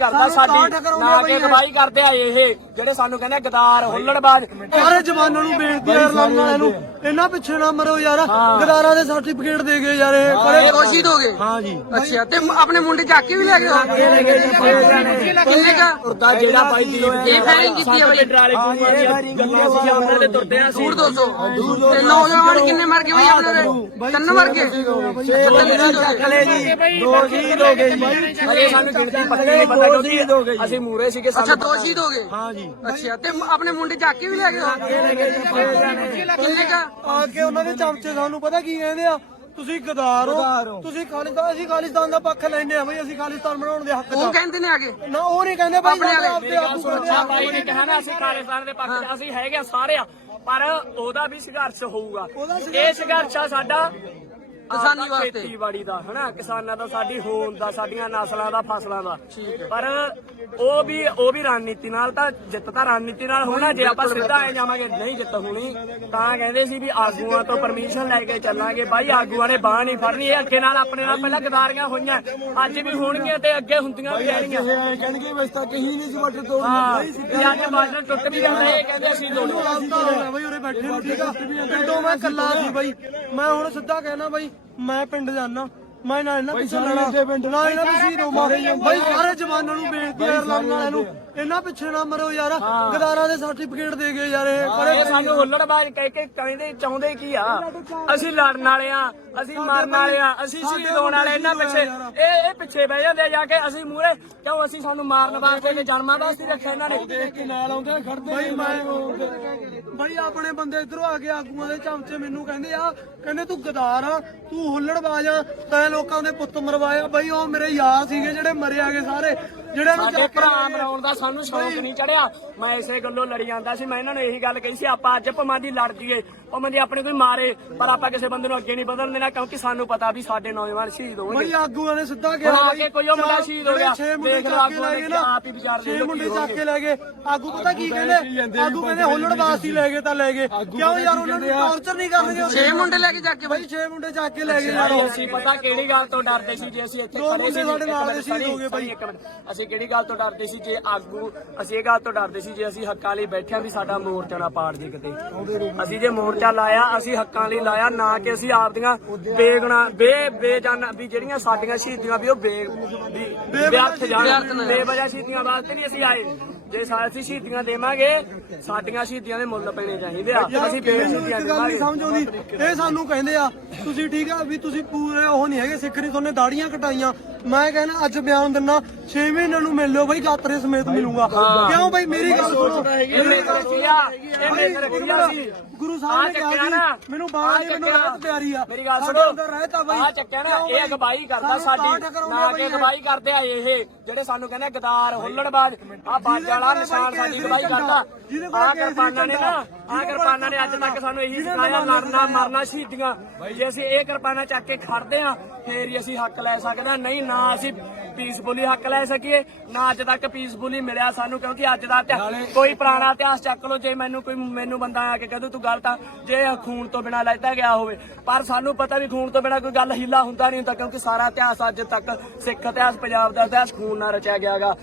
ਕਰਦਾ ਸਾਡੀ। ਨਾ ਕਿ ਗਵਾਹੀ ਕਰਦੇ ਆਏ ਇਹ ਜਿਹੜੇ ਸਾਨੂੰ ਕਹਿੰਦੇ ਗਦਾਰ ਹੁੱਲੜਬਾਜ਼ ਸਾਰੇ ਜਵਾਨਾਂ ਨੂੰ ਬੇਨਤੀ ਹੈ ਲੜਨ ਵਾਲਿਆਂ ਨੂੰ ਇਹਨਾਂ ਪਿੱਛੇ ਨਾ ਮਰੋ ਯਾਰ। ਗਦਾਰਾਂ ਦੇ ਸਰਟੀਫਿਕੇਟ ਦੇ ਗਏ ਯਾਰ ਇਹ ਕਰੇ ਦੋਸ਼ੀ ਦੋਗੇ ਹਾਂ ਜੀ। ਅੱਛਾ ਤੇ ਆਪਣੇ ਮੁੰਡੇ ਚੱਕ ਕੇ ਵੀ ਲੈ ਗਏ ਹੋ? ਕਿੰਨੇ ਕਾ ਉਰਦਾ ਜਿਹੜਾ ਬਾਈ ਦੀ ਇਹ ਫਾਇਰਿੰਗ ਕੀਤੀ ਹੈ ਬਈ ਡਰਾਲੇ ਦੂਆਂ ਦੀਆਂ ਗੱਲਾਂ ਸੀ ਉਹਨਾਂ ਦੇ ਤੁਰਦੇ ਆ ਸੀ ਦੂਰ 200 ਤੇ ਨੌਜਵਾਨ ਕਿੰਨੇ ਮਰ ਗਏ ਬਈ ਆਪਣੇ ਦੇ ਤਿੰਨ ਮਰ ਗਏ। ਦੋ ਜੀ। ਦੋ ਗਏ ਜੀ। ਸਾਨੂੰ ਗਿਣਤੀ ਪੱਕੀ ਨਹੀਂ ਪਤਾ ਕਿਉਂਕਿ ਅਸੀਂ ਮੂਰੇ ਸੀਗੇ ਅੱਛਾ ਸਾਨੂੰ ਦੋਸ਼ੀ ਦੋਗੇ ਹਾਂ ਜੀ। ਅੱਛਾ ਤੇ ਆਪਣੇ ਮੁੰਡੇ ਚੱਕ ਕੇ ਵੀ ਲੈ ਗਏ ਹੋ? ਕਿੰਨੇ ਕਾ ਆ ਕੇ ਉਹਨਾਂ ਦੇ ਚਮਚੇ ਸਾਨੂੰ ਪਤਾ ਕੀ ਕਹਿੰਦੇ ਆ? ਤੁਸੀਂ ਗਦਾਰ ਹੋ। ਤੁਸੀਂ ਖਾਲਿਸਤਾਨ ਅਸੀਂ ਖਾਲਿਸਤਾਨ ਦਾ ਪੱਖ ਲੈਂਦੇ ਆ ਬਈ ਅਸੀਂ ਖਾਲਿਸਤਾਨ ਬਣਾਉਣ ਦੇ ਹੱਕ ਉਹ ਚ ਕਹਿੰਦੇ ਨੇ ਆਗੇ ਨਾ ਉਹ ਨਹੀਂ ਕਹਿੰਦੇ ਬਈ ਆਪਣੇ ਵਾਲੇ। ਆਪਦੇ ਆਗੂ ਕਹਿੰਦੇ ਆ। ਬਾਈ ਨੇ ਕਿਹਾ ਨਾ ਅਸੀਂ ਖਾਲਿਸਤਾਨ ਦੇ ਪੱਖ 'ਚ ਅਸੀਂ ਹੈਗੇ ਆ ਸਾਰੇ ਆ ਪਰ ਉਹਦਾ ਵੀ ਸੰਘਰਸ਼ ਹੋਊਗਾ। ਇਹ ਸੰਘਰਸ਼ ਆ ਸਾਡਾ ਕਿਸਾਨੀ ਵਾਸਤੇ। ਖੇਤੀਬਾੜੀ ਦਾ ਹਨਾ? ਕਿਸਾਨਾਂ ਦਾ ਸਾਡੀ ਹੋਂਦ ਦਾ ਸਾਡੀਆਂ ਨਸਲਾਂ ਦਾ ਫਸਲਾਂ ਦਾ। ਪਰ ਉਹ ਵੀ ਉਹ ਵੀ ਰਣਨੀਤੀ ਨਾਲ ਤਾਂ ਜਿੱਤ ਤਾਂ ਰਣਨੀਤੀ ਨਾਲ ਹੋਣਾ। ਜੇ ਆਪਾਂ ਸਿੱਧਾ ਆਏ ਜਾਵਾਂਗੇ ਨਹੀਂ ਜਿੱਤ ਹੋਣੀ ਤਾਂ ਕਹਿੰਦੇ ਸੀ ਵੀ ਆਗੂਆਂ ਤੋਂ ਪਰਮਿਸ਼ਨ ਲੈ ਕੇ ਚੱਲਾਂਗੇ। ਬਾਈ ਆਗੂਆਂ ਨੇ ਬਾਹ ਨਹੀਂ ਫੜਨੀ ਇਹ ਅੱਗੇ ਨਾਲ ਆਪਣੇ ਨਾਲ ਪਹਿਲਾਂ ਗਦਾਰੀਆਂ ਹੋਈਆਂ। ਅੱਜ ਵੀ ਹੋਣਗੀਆਂ ਤੇ ਅੱਗੇ ਹੁੰਦੀਆਂ ਵੀ ਰਹਿਣਗੀਆਂ। ਕਹਿਣਗੇ ਬਸ ਤਾਂ ਕਹੀਂ ਨਹੀਂ ਸਵਾਟਰ ਤੋਂ ਹਾਂ ਤੇ ਅੱਜ ਬਾਜਨ ਟੁੱਟ ਵੀ ਜਾਂਦਾ ਇਹ ਕਹਿੰਦੇ ਅਸੀਂ ਦੋਨੋਂ ਬਈ ਉਰੇ ਬੈਠੇ ਠੀਕ ਆ? ਜਦੋਂ ਮੈਂ ਇਕੱਲਾ ਸੀ ਬਈ। ਮੈਂ ਹੁਣ ਸਿੱਧਾ ਕਹਿਣਾ ਬਈ ਮੈਂ ਪਿੰਡ ਜਾਣਾ ਮੈਂ ਨਾ ਇਹਨਾਂ ਪਿੱਛੇ ਲੜਾ ਨਾ ਇਹਨਾਂ ਸ਼ਹੀਦ ਹੋਵਾਂ ਬਈ ਸਾਰੇ ਜਵਾਨਾਂ ਨੂੰ ਬੇਨਤੀ ਹੈ ਲੜਨ ਵਾਲਿਆਂ ਨੂੰ। ਇਹਨਾਂ ਪਿੱਛੇ ਨਾ ਮਰੋ ਯਾਰ। ਗਦਾਰਾਂ ਦੇ ਸਰਟੀਫਿਕੇਟ ਦੇ ਗਏ ਯਾਰ ਇਹ। ਸਾਨੂੰ ਹੁੱਲੜਬਾਜ਼ ਕਹਿ ਕੇ ਕਹਿੰਦੇ ਚਾਹੁੰਦੇ ਕੀ ਆ? ਅਸੀਂ ਲੜਨ ਵਾਲੇ ਆ ਅਸੀਂ ਮਰਨ ਵਾਲੇ ਆ ਅਸੀਂ ਸ਼ਹੀਦ ਹੋਣ ਵਾਲੇ ਇਹਨਾਂ ਪਿੱਛੇ। ਇਹ ਇਹ ਪਿੱਛੇ ਬਹਿ ਜਾਂਦੇ ਆ ਜਾ ਕੇ ਅਸੀਂ ਮੂਰੇ ਕਿਉਂ ਅਸੀਂ ਸਾਨੂੰ ਮਾਰਨ ਵਾਸਤੇ ਤੇ ਜਨਮਾਂ ਵਾਸਤੇ ਰੱਖਿਆ ਇਹਨਾਂ ਨੇ? ਦੇਖ ਕੇ ਨਾਲ ਆਉਂਦੇ ਖੜਦੇ ਬਈ ਮੈਂ ਬਈ। ਆਪਣੇ ਬੰਦੇ ਇਧਰੋਂ ਆ ਕੇ ਆਗੂਆਂ ਦੇ ਚਮਚੇ ਮੈਨੂੰ ਕਹਿੰਦੇ ਆ ਕਹਿੰਦੇ ਤੂੰ ਗਦਾਰ ਆ ਤੂੰ ਹੁੱਲੜਬਾਜ਼ ਆ ਤੈਂ ਲੋਕਾਂ ਦੇ ਪੁੱਤ ਮਰਵਾਇਆ ਬਈ ਉਹ ਮੇਰੇ ਯਾਰ ਸੀਗੇ ਜਿਹੜੇ ਮਰੇ ਆਗੇ ਸਾਰੇ। ਜਿਹੜਿਆਂ ਨੂੰ ਸਾਡੇ ਚੱਕ ਕੇ ਭਰਾ ਮਰਾਉਣ ਦਾ ਸਾਨੂੰ ਸ਼ੌਂਕ ਨਹੀਂ ਚੜਿਆ। ਮੈਂ ਇਸੇ ਗੱਲੋਂ ਲੜੀ ਜਾਂਦਾ ਸੀ। ਮੈਂ ਇਹਨਾਂ ਨੂੰ ਇਹੀ ਗੱਲ ਕਹੀ ਸੀ ਆਪਾਂ ਅੱਜ ਭਮਾਂ ਦੀ ਲੜ ਜੀਏ ਭਮਾਂ ਦੀ ਆਪਣੇ ਕੋਈ ਮਾਰੇ ਪਰ ਆਪਾਂ ਕਿਸੇ ਬੰਦੇ ਨੂੰ ਅੱਗੇ ਨਹੀਂ ਵਧਣ ਦੇਣਾ ਕਿਉਂਕਿ ਸਾਨੂੰ ਪਤਾ ਵੀ ਸਾਡੇ ਨੌਜਵਾਨ ਸ਼ਹੀਦ ਹੋਣਗੇ ਬਈ ਆਗੂਆਂ ਨੇ ਸਿੱਧਾ ਕਿਹਾ ਬਈ ਕੇ ਕੋਈ ਉਹ ਮੁੰਡਾ ਸ਼ਹੀਦ ਹੋ ਗਿਆ। ਛੇ ਮੁੰਡੇ ਦੇਖ ਆਗੂਆਂ ਲੈ ਗਏ ਨੇ ਆਪ ਹੀ ਵਿਚਾਰ ਲੈ ਮੁੰਡੇ ਚੱਕ ਕੇ ਲੈ ਗਏ। ਆਗੂ ਪਤਾ ਕੀ ਕਹਿੰਦੇ? ਆਗੂ ਕਹਿੰਦੇ ਹੁੱਲੜਬਾਜ਼ ਹੀ ਲੈ ਗਏ ਤਾਂ ਲੈ ਗਏ। ਕਿਉਂ ਯਾਰ ਉਹਨਾਂ ਨੂੰ ਟੌਰਚਰ ਨਹੀਂ ਕਰਨਗੇ ਛੇ ਮੁੰਡੇ ਲੈ ਕੇ ਚੱਕ ਕੇ ਬਈ ਛੇ ਮੁੰਡੇ ਚੱਕ ਕੇ ਲੈ ਗਏ ਯਾਰ। ਅਸੀਂ ਪਤਾ ਕਿਹੜੀ ਗੱਲ ਤੋਂ ਡਰਦੇ ਸੀ ਜੇ ਅਸੀਂ ਇੱਥੇ ਖੜੇ ਸੀ ਮੁੰਡੇ ਸਾਡੇ ਨਾਲ ਦੇ ਸ਼ਹੀਦ ਹੋ ਗਏ ਮਿੰਟ। ਅਸੀਂ ਕਿਹੜੀ ਗੱਲ ਤੋਂ ਡਰਦੇ ਸੀ? ਜੇ ਆਗੂ ਅਸੀਂ ਇਹ ਗੱਲ ਤੋਂ ਡਰਦੇ ਸੀ ਜੇ ਅਸੀਂ ਹੱਕਾਂ ਲਈ ਬੈਠਿਆਂ ਵੀ ਸਾਡਾ ਮੋਰਚਾ ਨਾ ਪਾੜ ਜੇ ਕਿਤੇ। ਅਸੀਂ ਜੇ ਮੋਰਚਾ ਲਾਇਆ ਅਸੀਂ ਹੱਕਾਂ ਲਈ ਲਾਇਆ ਨਾ ਕਿ ਅਸੀਂ ਆਪਦੀਆਂ ਬੇਗਣਾ ਬੇ ਬੇਜਾਨ ਵੀ ਜਿਹੜੀਆਂ ਸਾਡੀਆਂ ਸ਼ਹੀਦੀਆਂ ਵੀ ਉਹ ਬੇ ਵੀ ਵਿਅਰਥ ਜਾਣ। ਬੇਵਜ੍ਹਾ ਸ਼ਹੀਦੀਆਂ ਵਾਸਤੇ ਨਹੀਂ ਅਸੀਂ ਆਏ। ਜੇ ਅਸੀਂ ਸ਼ਹੀਦੀਆਂ ਦੇਵਾਂਗੇ ਸਾਡੀਆਂ ਸ਼ਹੀਦੀਆਂ ਦੇ ਮੁੱਲ ਪੈਣੇ ਚਾਹੀਦੇ ਆ। ਅਸੀਂ ਗੱਲ ਨਹੀਂ ਦੇਵਾਂਗੇ। ਸਮਝ ਆਉਂਦੀ। ਇਹ ਸਾਨੂੰ ਕਹਿੰਦੇ ਆ ਤੁਸੀਂ ਠੀਕ ਆ ਵੀ ਤੁਸੀਂ ਪੂਰੇ ਉਹ ਨਹੀਂ ਹੈਗੇ ਸਿੱਖ ਨਹੀਂ ਤੁਹਾਨੂੰ ਦਾੜੀਆਂ ਕਟਾਈਆਂ। ਮੈਂ ਕਹਿੰਦਾ ਅੱਜ ਬਿਆਨ ਦਿੰਨਾ 6 ਮਹੀਨਿਆਂ ਨੂੰ ਮਿਲ ਲਿਓ ਬਈ ਗਾਤਰੇ ਸਮੇਤ ਮਿਲੂੰਗਾ। ਕਿਉਂ ਬਈ? ਮੇਰੀ ਗੱਲ ਸੁਣੋ। ਗੁਰੂ ਸਾਹਿਬ ਨੇ ਕਿਹਾ ਸੀ ਮੈਨੂੰ ਬਾਹਰ ਨਹੀਂ ਮੈਨੂੰ ਰਹਿਤ ਪਿਆਰੀ ਆ। ਮੇਰੀ ਗੱਲ ਸੁਣੋ। ਅੰਦਰ ਰਹਿਤ ਬਈ। ਆ ਚੱਕਿਆ ਨਾ। ਇਹ ਅਗਵਾਈ ਕਰਦਾ ਸਾਡੀ। ਨਾ ਕਿ ਅਗਵਾਈ ਕਰਦੇ ਆ ਇਹ। ਜਿਹੜੇ ਸਾਨੂੰ ਕਹਿੰਦੇ ਗਦਾਰ ਹੁੱਲੜਬਾਜ਼ ਆ ਬਾਜ ਵਾਲਾ ਨਿਸ਼ਾਨ ਸਾਡੀ ਅਗਵਾਈ ਕਰਦਾ। ਆ ਕਿਰਪਾਨਾਂ ਨੇ ਨਾ ਆ ਕਿਰਪਾਨਾਂ ਨੇ ਅੱਜ ਤੱਕ ਸਾਨੂੰ ਇਹੀ ਸਿਖਾਇਆ ਲੜਨਾ ਮਰਨਾ ਸ਼ਹੀਦੀਆਂ। ਜੇ ਅਸੀਂ ਇਹ ਕਿਰਪਾਨਾਂ ਚੱਕ ਕੇ ਖੜਦੇ ਆ ਫੇਰ ਹੀ ਅਸੀਂ ਹੱਕ ਲੈ ਸਕਦੇ ਨਹੀਂ ਨਾ ਅਸੀਂ ਪੀਸਫੁਲੀ ਹੱਕ ਲੈ ਸਕੀਏ ਨਾ ਅੱਜ ਤੱਕ ਪੀਸਫੁਲੀ ਮਿਲਿਆ ਸਾਨੂੰ ਕਿਉਂਕਿ ਅੱਜ ਦਾ ਕੋਈ ਪੁਰਾਣਾ ਇਤਿਹਾਸ ਚੱਕ ਲਓ ਜੇ ਮੈਨੂੰ ਕੋਈ ਮੈਨੂੰ ਬੰਦਾ ਆ ਕੇ ਕਹਦੂ ਤੂੰ ਗਲਤ ਆ। ਜੇ ਇਹ ਖੂਨ ਤੋਂ ਬਿਨਾ ਲੈਤਾ ਗਿਆ ਹੋਵੇ। ਪਰ ਸਾਨੂੰ ਪਤਾ ਵੀ ਖੂਨ ਤੋਂ ਬਿਨਾ ਕੋਈ ਗੱਲ ਹੀਲਾ ਹੁੰਦਾ ਨਹੀਂ ਹੁੰਦਾ ਕਿਉਂਕਿ ਸਾਰਾ ਇਤਿਹਾਸ ਅੱਜ ਤੱਕ ਸਿੱਖ ਇਤਿਹਾਸ ਪੰਜਾਬ ਦਾ ਇਤਿਹਾਸ ਖੂਨ ਨਾਲ ਰਚਿਆ ਗਿਆਗਾ।